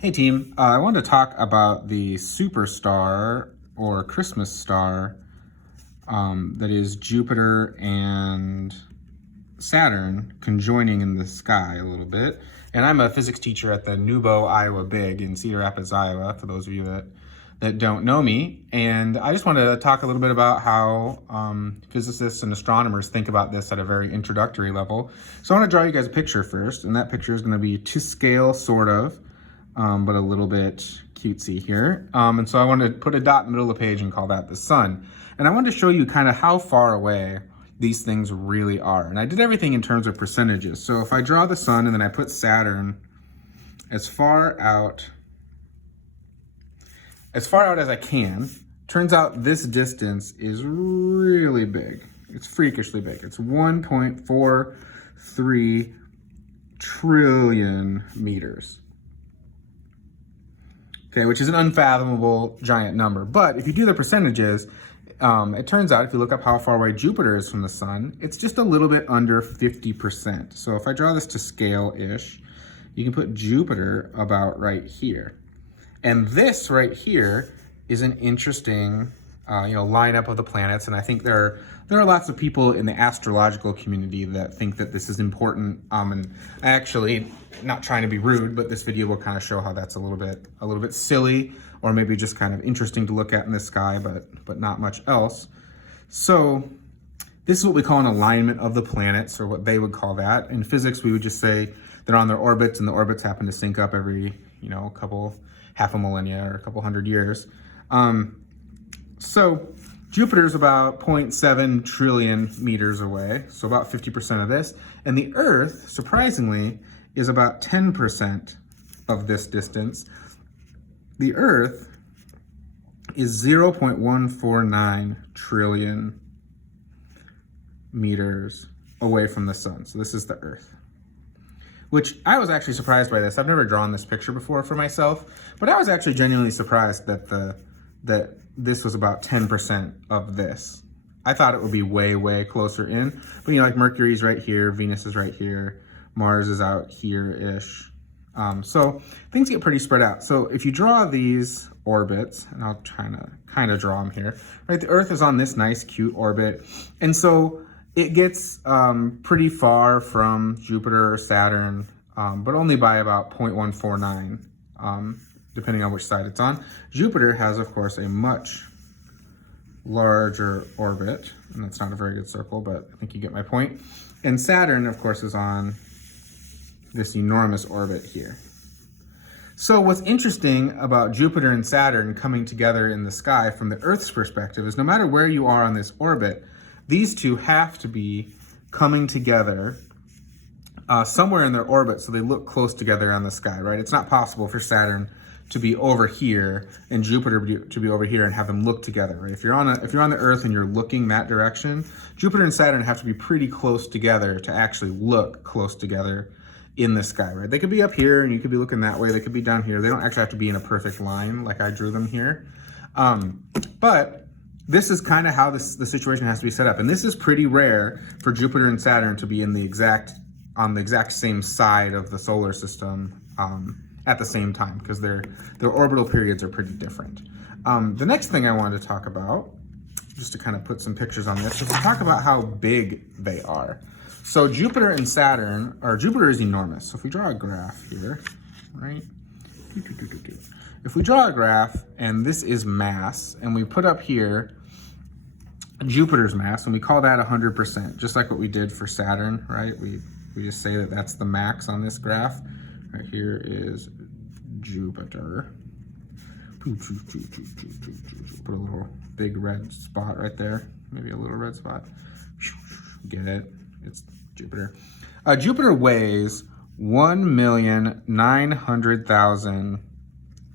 Hey team, I wanted to talk about the superstar or Christmas star that is Jupiter and Saturn conjoining in the sky a little bit. And I'm a physics teacher at the Nubo Iowa Big in Cedar Rapids, Iowa, for those of you that don't know me. And I just wanted to talk a little bit about how physicists and astronomers think about this at a very introductory level. So I want to draw you guys a picture first, and that picture is going to be to scale, sort of. But a little bit cutesy here. And so I want to put a dot in the middle of the page and call that the sun. And I wanted to show you kind of how far away these things really are. And I did everything in terms of percentages. So if I draw the sun and then I put Saturn as far out as I can, turns out this distance is really big. It's freakishly big. It's 1.43 trillion meters. Okay, which is an unfathomable giant number. But if you do the percentages, it turns out if you look up how far away Jupiter is from the sun, it's just a little bit under 50%. So if I draw this to scale-ish, you can put Jupiter about right here. And this right here is an interesting lineup of the planets. And I think there are lots of people in the astrological community that think that this is important. And I actually, not trying to be rude, but this video will kind of show how that's a little bit silly, or maybe just kind of interesting to look at in the sky, but not much else. So this is what we call an alignment of the planets, or what they would call that. In physics, we would just say they're on their orbits, and the orbits happen to sync up every, half a millennia or a couple hundred years. So Jupiter's about 0.7 trillion meters away, so about 50% of this. And the Earth, surprisingly, is about 10% of this distance. The Earth is 0.149 trillion meters away from the sun. So this is the Earth. Which I was actually surprised by this. I've never drawn this picture before for myself, but I was actually genuinely surprised that this was about 10% of this. I thought it would be way, way closer in, but like Mercury's right here, Venus is right here, Mars is out here-ish. So things get pretty spread out. So if you draw these orbits, and I'll try to kind of draw them here, right? The Earth is on this nice, cute orbit. And so it gets pretty far from Jupiter or Saturn, but only by about 0.149, depending on which side it's on. Jupiter has, of course, a much larger orbit, and that's not a very good circle, but I think you get my point. And Saturn, of course, is on this enormous orbit here. So what's interesting about Jupiter and Saturn coming together in the sky from the Earth's perspective is no matter where you are on this orbit, these two have to be coming together somewhere in their orbit so they look close together on the sky, right? It's not possible for Saturn to be over here and Jupiter to be over here and have them look together, right? If you're on the Earth and you're looking that direction, Jupiter and Saturn have to be pretty close together to actually look close together in the sky, right? They could be up here and you could be looking that way. They could be down here. They don't actually have to be in a perfect line like I drew them here. But this is kind of how the situation has to be set up. And this is pretty rare for Jupiter and Saturn to be on the exact same side of the solar system at the same time, because their orbital periods are pretty different. The next thing I wanted to talk about, just to kind of put some pictures on this, is to talk about how big they are. So Jupiter and Saturn, or Jupiter is enormous. So if we draw a graph here, right? If we draw a graph, and this is mass, and we put up here Jupiter's mass, and we call that 100%, just like what we did for Saturn, right? We just say that that's the max on this graph. Right here is Jupiter. Put a little big red spot right there. Maybe a little red spot. Get it? It's Jupiter. Jupiter weighs 1,900,000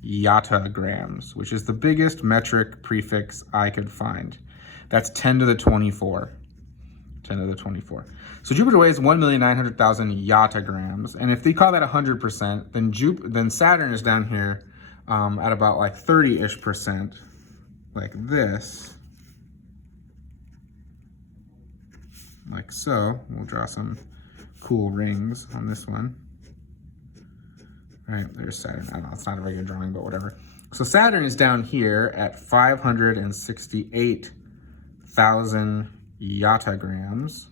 yottagrams, which is the biggest metric prefix I could find. That's 10 to the 24. 10 to the 24. So Jupiter weighs 1,900,000 yottagrams. And if they call that 100%, then Saturn is down here at about like 30-ish%, like this. Like so. We'll draw some cool rings on this one. right? There's Saturn. I don't know, it's not a very good drawing, but whatever. So Saturn is down here at 568,000 yottagrams,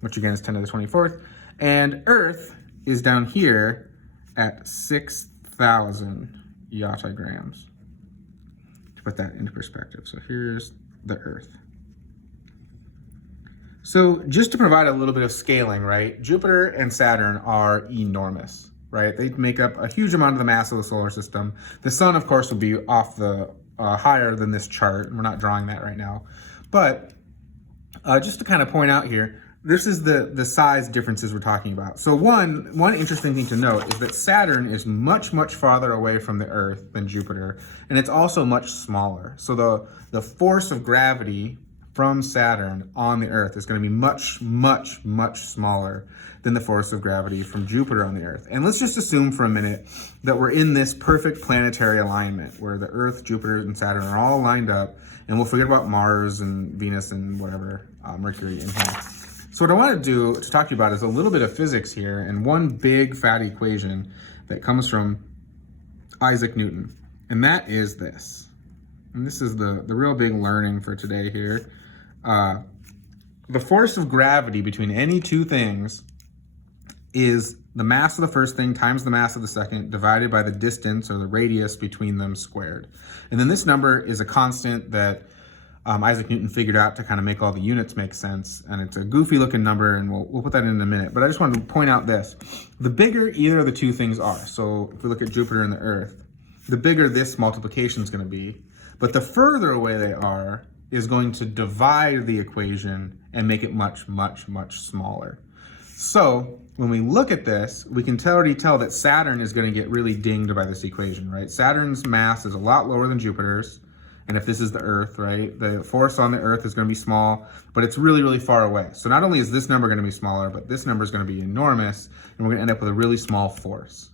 which again is 10 to the 24th. And Earth is down here at 6,000 yottagrams. To put that into perspective. So here's the Earth. So just to provide a little bit of scaling, right? Jupiter and Saturn are enormous, right? They make up a huge amount of the mass of the solar system. The sun, of course, will be off the higher than this chart. We're not drawing that right now. But just to kind of point out here, this is the size differences we're talking about. So one interesting thing to note is that Saturn is much, much farther away from the Earth than Jupiter, and it's also much smaller. So the force of gravity from Saturn on the Earth is going to be much, much, much smaller than the force of gravity from Jupiter on the Earth. And let's just assume for a minute that we're in this perfect planetary alignment where the Earth, Jupiter, and Saturn are all lined up, and we'll forget about Mars and Venus and whatever, Mercury in here. So what I want to do to talk to you about is a little bit of physics here and one big fat equation that comes from Isaac Newton, and that is this. And this is the real big learning for today here. The force of gravity between any two things is the mass of the first thing times the mass of the second divided by the distance or the radius between them squared. And then this number is a constant that Isaac Newton figured out to kind of make all the units make sense. And it's a goofy looking number, and we'll put that in a minute. But I just wanted to point out this. The bigger either of the two things are, so if we look at Jupiter and the Earth, the bigger this multiplication is going to be. But the further away they are is going to divide the equation and make it much, much, much smaller. So when we look at this, we can already tell that Saturn is going to get really dinged by this equation, right? Saturn's mass is a lot lower than Jupiter's. And if this is the Earth, right, the force on the Earth is going to be small, but it's really, really far away. So not only is this number going to be smaller, but this number is going to be enormous, and we're going to end up with a really small force.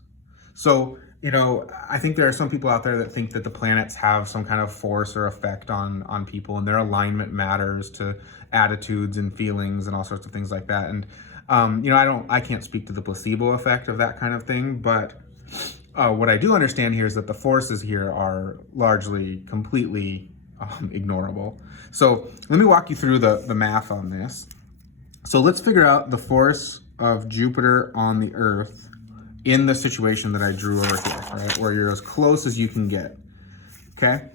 So, you know, I think there are some people out there that think that the planets have some kind of force or effect on people, and their alignment matters to attitudes and feelings and all sorts of things like that. And, you know, I can't speak to the placebo effect of that kind of thing, but what I do understand here is that the forces here are largely completely ignorable. So let me walk you through the math on this. So let's figure out the force of Jupiter on the Earth in the situation that I drew over here, right? Where you're as close as you can get, okay?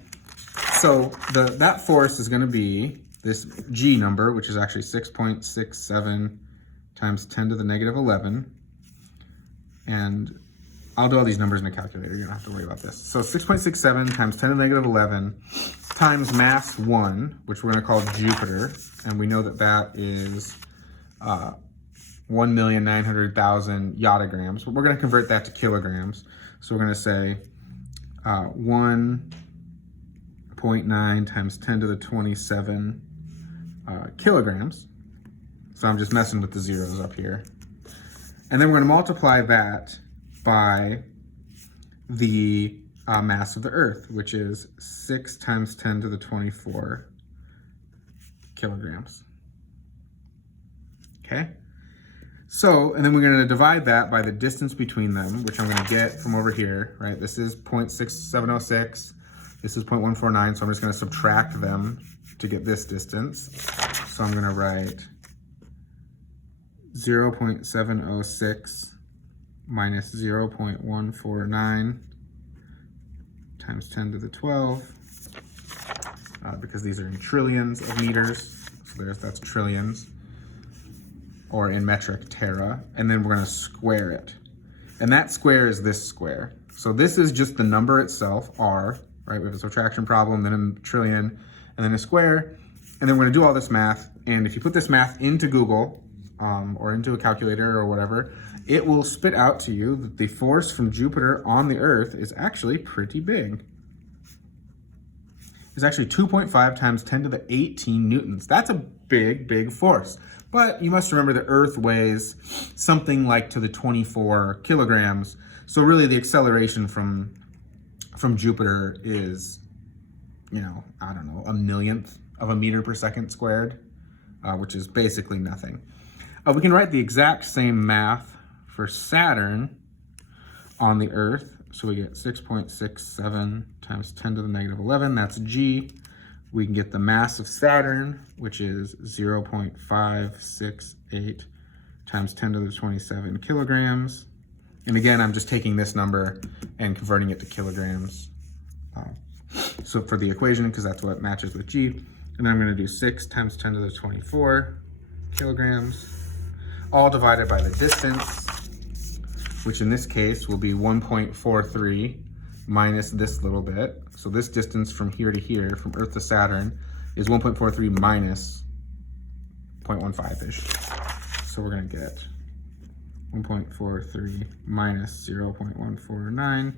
So that force is gonna be this G number, which is actually 6.67 times 10 to the negative 11. And I'll do all these numbers in a calculator. You don't have to worry about this. So 6.67 times 10 to the negative 11 times mass 1, which we're going to call Jupiter. And we know that that is 1,900,000 yottagrams. But we're going to convert that to kilograms. So we're going to say 1.9 times 10 to the 27 kilograms. So I'm just messing with the zeros up here. And then we're going to multiply that by the mass of the Earth, which is 6 times 10 to the 24 kilograms. Okay? So, and then we're going to divide that by the distance between them, which I'm going to get from over here, right? This is 0.6706. This is 0.149, so I'm just going to subtract them to get this distance. So I'm going to write 0.706 minus 0.149 times 10 to the 12, because these are in trillions of meters, so that's trillions, or in metric tera, and then we're going to square it. And that square is this square. So this is just the number itself, r, right? We have a subtraction problem, then a trillion, and then a square, and then we're going to do all this math, and if you put this math into Google, or into a calculator or whatever, it will spit out to you that the force from Jupiter on the Earth is actually pretty big. It's actually 2.5 times 10 to the 18 newtons. That's a big, big force. But you must remember the Earth weighs something like to the 24 kilograms. So really the acceleration from Jupiter is, you know, I don't know, a millionth of a meter per second squared, which is basically nothing. We can write the exact same math for Saturn, on the Earth. So we get 6.67 times 10 to the negative 11, that's G. We can get the mass of Saturn, which is 0.568 times 10 to the 27 kilograms. And again, I'm just taking this number and converting it to kilograms. So for the equation, because that's what matches with G. And then I'm gonna do 6 times 10 to the 24 kilograms, all divided by the distance, which in this case will be 1.43 minus this little bit. So this distance from here to here, from Earth to Saturn, is 1.43 minus 0.15-ish. So we're gonna get 1.43 minus 0.149,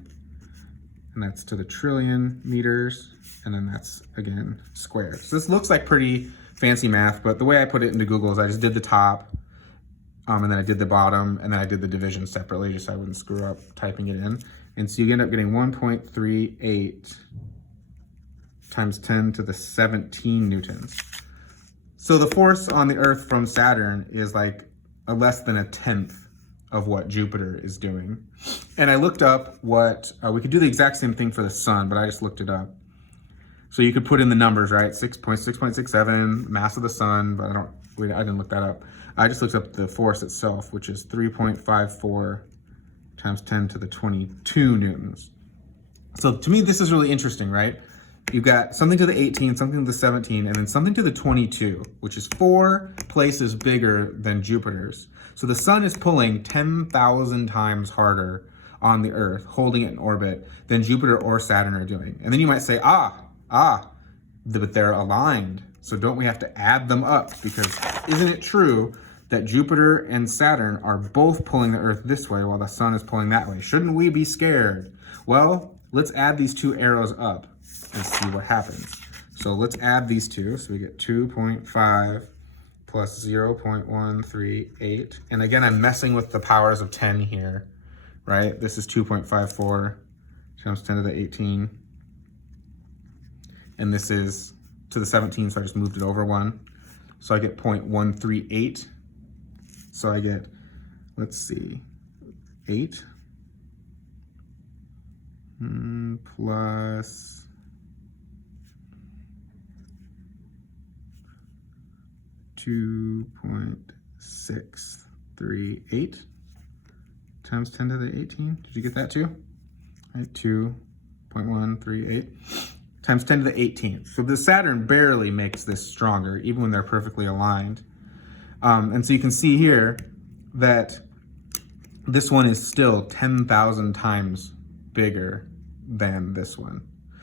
and that's to the trillion meters, and then that's, again, squared. So this looks like pretty fancy math, but the way I put it into Google is I just did the top, and then I did the bottom, and then I did the division separately just so I wouldn't screw up typing it in. And so you end up getting 1.38 times 10 to the 17 newtons. So the force on the Earth from Saturn is like less than a tenth of what Jupiter is doing. And I looked up what, we could do the exact same thing for the sun, but I just looked it up. So you could put in the numbers, right? 6.67, mass of the sun, but I didn't look that up. I just looked up the force itself, which is 3.54 times 10 to the 22 newtons. So to me, this is really interesting, right? You've got something to the 18, something to the 17, and then something to the 22, which is 4 places bigger than Jupiter's. So the sun is pulling 10,000 times harder on the Earth, holding it in orbit, than Jupiter or Saturn are doing. And then you might say, but they're aligned. So don't we have to add them up? Because isn't it true that Jupiter and Saturn are both pulling the Earth this way while the sun is pulling that way? Shouldn't we be scared? Well, let's add these two arrows up and see what happens. So let's add these two. So we get 2.5 plus 0.138. And again, I'm messing with the powers of 10 here, right? This is 2.54 times 10 to the 18. And this is to the 17, so I just moved it over 1. So I get 0.138. So I get, let's see, 8 plus 2.638 times 10 to the 18. Did you get that too? Right, 2.138 times 10 to the 18th. So the Saturn barely makes this stronger, even when they're perfectly aligned. And so you can see here that this one is still 10,000 times bigger than this one.